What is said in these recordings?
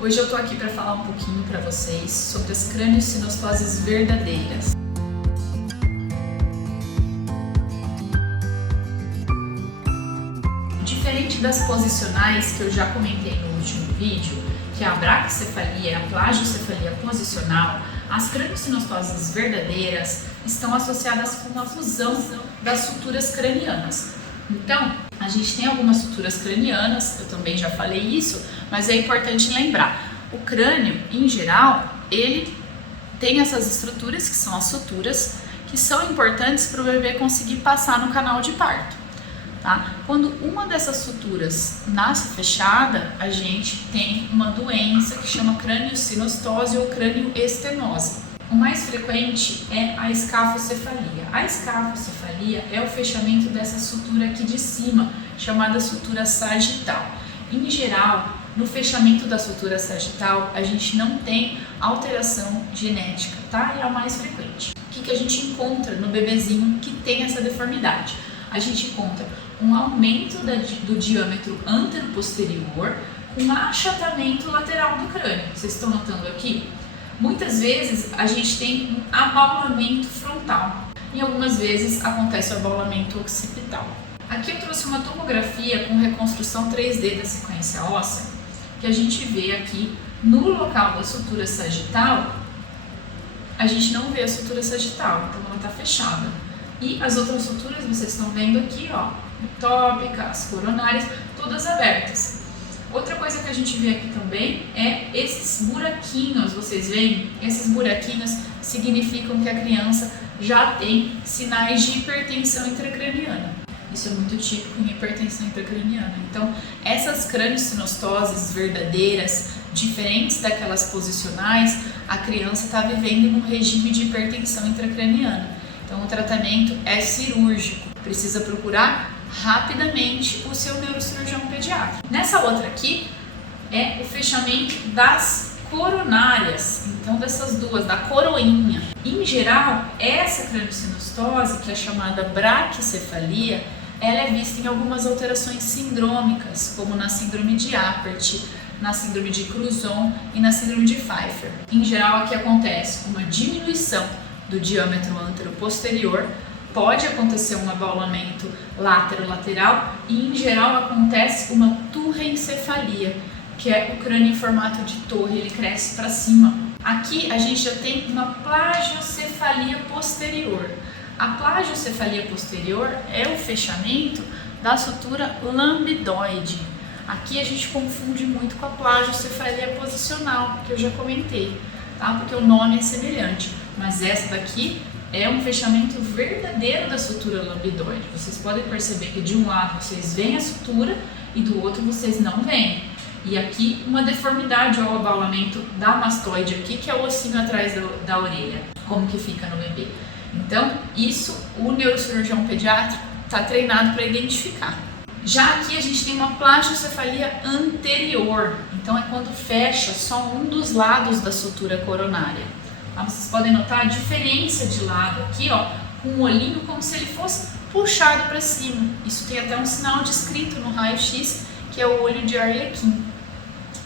Hoje eu tô aqui para falar um pouquinho para vocês sobre as craniosinostoses verdadeiras. Diferente das posicionais que eu já comentei no último vídeo, que é a braquicefalia e a plagiocefalia posicional, as craniosinostoses verdadeiras estão associadas com a fusão das suturas cranianas. Então, a gente tem algumas suturas cranianas, eu também já falei isso, mas é importante lembrar, o crânio, em geral, ele tem essas estruturas, que são as suturas, que são importantes para o bebê conseguir passar no canal de parto. Tá? Quando uma dessas suturas nasce fechada, a gente tem uma doença que chama craniosinostose ou cranioestenose. O mais frequente é a escafocefalia. A escafocefalia é o fechamento dessa sutura aqui de cima, chamada sutura sagital. Em geral, no fechamento da sutura sagital, a gente não tem alteração genética, tá? É a mais frequente. O que a gente encontra no bebezinho que tem essa deformidade? A gente encontra um aumento do diâmetro antero-posterior com um achatamento lateral do crânio. Vocês estão notando aqui? Muitas vezes a gente tem um abaulamento frontal e algumas vezes acontece o abaulamento occipital. Aqui eu trouxe uma tomografia com reconstrução 3D da sequência óssea, que a gente vê aqui no local da sutura sagital, a gente não vê a sutura sagital, então ela está fechada. E as outras suturas, vocês estão vendo aqui, ó, ectópica, as coronárias, todas abertas. Outra coisa que a gente vê aqui também é esses buraquinhos, vocês veem? Esses buraquinhos significam que a criança já tem sinais de hipertensão intracraniana. Isso é muito típico em hipertensão intracraniana. Então, essas craniosinostoses verdadeiras, diferentes daquelas posicionais, a criança está vivendo num regime de hipertensão intracraniana. Então, o tratamento é cirúrgico. Precisa procurar rapidamente o seu neurocirurgião pediatra. Nessa outra aqui é o fechamento das coronárias, então dessas duas, da coroinha. Em geral, essa craniosinostose, que é chamada braquicefalia, ela é vista em algumas alterações sindrômicas, como na síndrome de Apert, na síndrome de Cruzon e na síndrome de Pfeiffer. Em geral, aqui acontece uma diminuição do diâmetro antero-posterior, pode acontecer um abaulamento látero-lateral e, em geral, acontece uma turrencefalia, que é o crânio em formato de torre, ele cresce para cima. Aqui a gente já tem uma plagiocefalia posterior. A plagiocefalia posterior é o fechamento da sutura lambidoide. Aqui a gente confunde muito com a plagiocefalia posicional, que eu já comentei, tá? Porque o nome é semelhante, mas essa daqui é um fechamento verdadeiro da sutura lambidoide. Vocês podem perceber que de um lado vocês veem a sutura e do outro vocês não veem. E aqui uma deformidade ou abaulamento da mastoide aqui, que é o ossinho atrás da orelha, como que fica no bebê. Então, isso o neurocirurgião pediátrico está treinado para identificar. Já aqui a gente tem uma plagiocefalia anterior, então é quando fecha só um dos lados da sutura coronária. Vocês podem notar a diferença de lado aqui, ó, com o olhinho como se ele fosse puxado para cima. Isso tem até um sinal descrito no raio-x, que é o olho de Arlequim.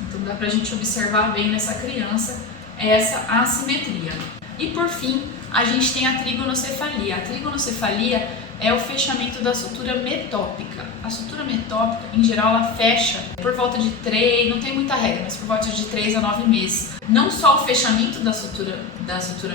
Então dá para a gente observar bem nessa criança essa assimetria. E por fim, a gente tem a trigonocefalia. A trigonocefalia é o fechamento da sutura metópica. A sutura metópica, em geral, ela fecha por volta de 3, não tem muita regra, mas por volta de 3 a 9 meses. Não só o fechamento da sutura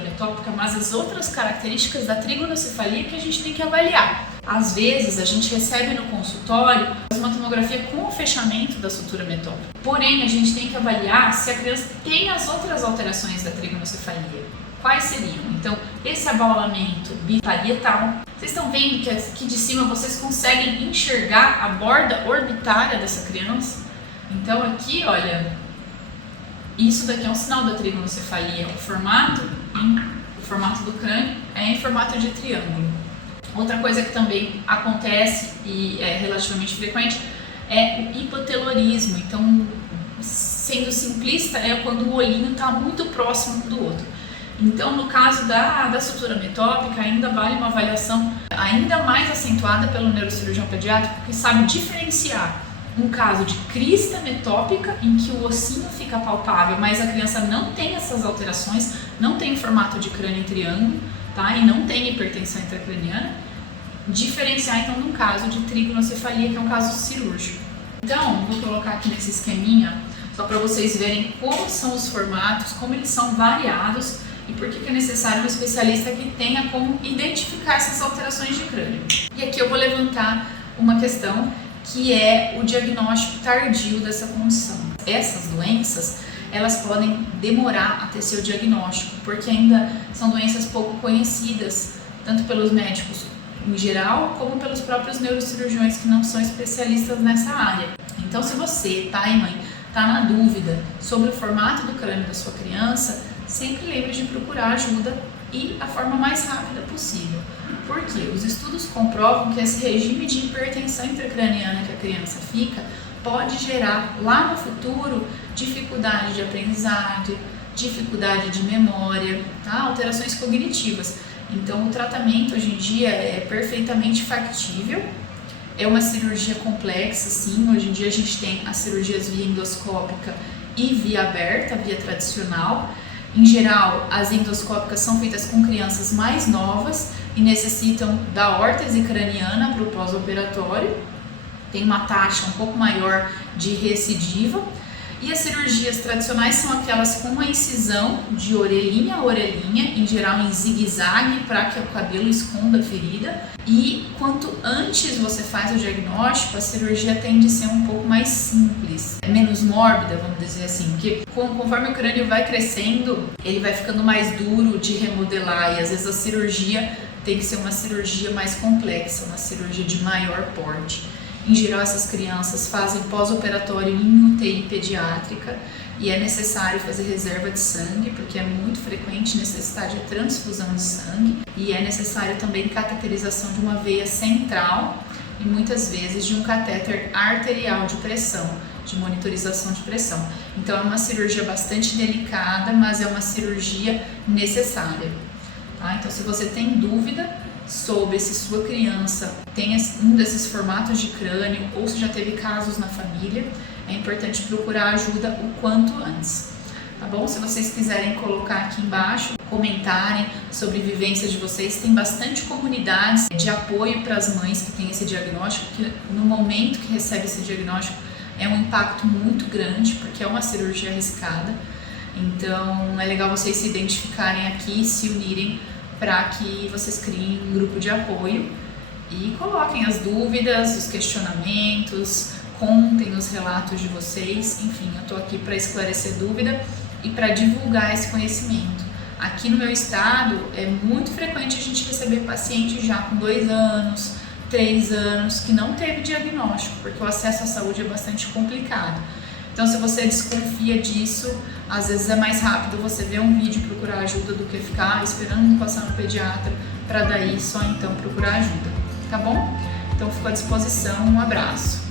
metópica, mas as outras características da trigonocefalia que a gente tem que avaliar. Às vezes, a gente recebe no consultório uma tomografia com o fechamento da sutura metópica. Porém, a gente tem que avaliar se a criança tem as outras alterações da trigonocefalia. Quais seriam? Então, esse abaulamento biparietal. Vocês estão vendo que aqui de cima vocês conseguem enxergar a borda orbitária dessa criança? Então, aqui, olha, isso daqui é um sinal da trigonocefalia. O formato do crânio é em formato de triângulo. Outra coisa que também acontece e é relativamente frequente é o hipotelorismo. Então, sendo simplista, é quando o olhinho está muito próximo um do outro. Então, no caso da sutura metópica, ainda vale uma avaliação ainda mais acentuada pelo neurocirurgião pediátrico, que sabe diferenciar um caso de crista metópica, em que o ossinho fica palpável, mas a criança não tem essas alterações, não tem formato de crânio em triângulo, tá? E não tem hipertensão intracraniana. Diferenciar então num caso de trigonocefalia, que é um caso cirúrgico. Então, vou colocar aqui nesse esqueminha, só para vocês verem como são os formatos, como eles são variados e por que é necessário um especialista que tenha como identificar essas alterações de crânio. E aqui eu vou levantar uma questão que é o diagnóstico tardio dessa condição. Essas doenças, elas podem demorar a ter seu diagnóstico, porque ainda são doenças pouco conhecidas, tanto pelos médicos em geral, como pelos próprios neurocirurgiões que não são especialistas nessa área. Então, se você, pai e mãe, está na dúvida sobre o formato do crânio da sua criança, sempre lembre de procurar ajuda e a forma mais rápida possível. Porque os estudos comprovam que esse regime de hipertensão intracraniana que a criança fica pode gerar lá no futuro dificuldade de aprendizagem, dificuldade de memória, tá? Alterações cognitivas. Então, o tratamento hoje em dia é perfeitamente factível. É uma cirurgia complexa, sim. Hoje em dia a gente tem as cirurgias via endoscópica e via aberta, via tradicional. Em geral, as endoscópicas são feitas com crianças mais novas e necessitam da órtese craniana para o pós-operatório. Tem uma taxa um pouco maior de recidiva. E as cirurgias tradicionais são aquelas com uma incisão de orelhinha a orelhinha, em geral em zigue-zague, para que o cabelo esconda a ferida. E quanto antes você faz o diagnóstico, a cirurgia tende a ser um pouco mais simples, menos mórbida, vamos dizer assim, porque conforme o crânio vai crescendo, ele vai ficando mais duro de remodelar e às vezes a cirurgia tem que ser uma cirurgia mais complexa, uma cirurgia de maior porte. Em geral, essas crianças fazem pós-operatório em UTI pediátrica e é necessário fazer reserva de sangue, porque é muito frequente necessidade de transfusão de sangue, e é necessário também cateterização de uma veia central e muitas vezes de um catéter arterial de pressão, de monitorização de pressão. Então é uma cirurgia bastante delicada, mas é uma cirurgia necessária. Tá? Então, se você tem dúvida sobre se sua criança tem um desses formatos de crânio ou se já teve casos na família, é importante procurar ajuda o quanto antes, tá bom? Se vocês quiserem colocar aqui embaixo, comentarem sobre vivências de vocês, tem bastante comunidades de apoio para as mães que têm esse diagnóstico, que no momento que recebe esse diagnóstico é um impacto muito grande, porque é uma cirurgia arriscada. Então é legal vocês se identificarem aqui e se unirem para que vocês criem um grupo de apoio e coloquem as dúvidas, os questionamentos, contem os relatos de vocês. Enfim, eu estou aqui para esclarecer dúvida e para divulgar esse conhecimento. Aqui no meu estado é muito frequente a gente receber paciente já com 2 anos, 3 anos, que não teve diagnóstico, porque o acesso à saúde é bastante complicado. Então, se você desconfia disso, às vezes é mais rápido você ver um vídeo e procurar ajuda do que ficar esperando passar no pediatra para daí só então procurar ajuda, tá bom? Então, fico à disposição, um abraço.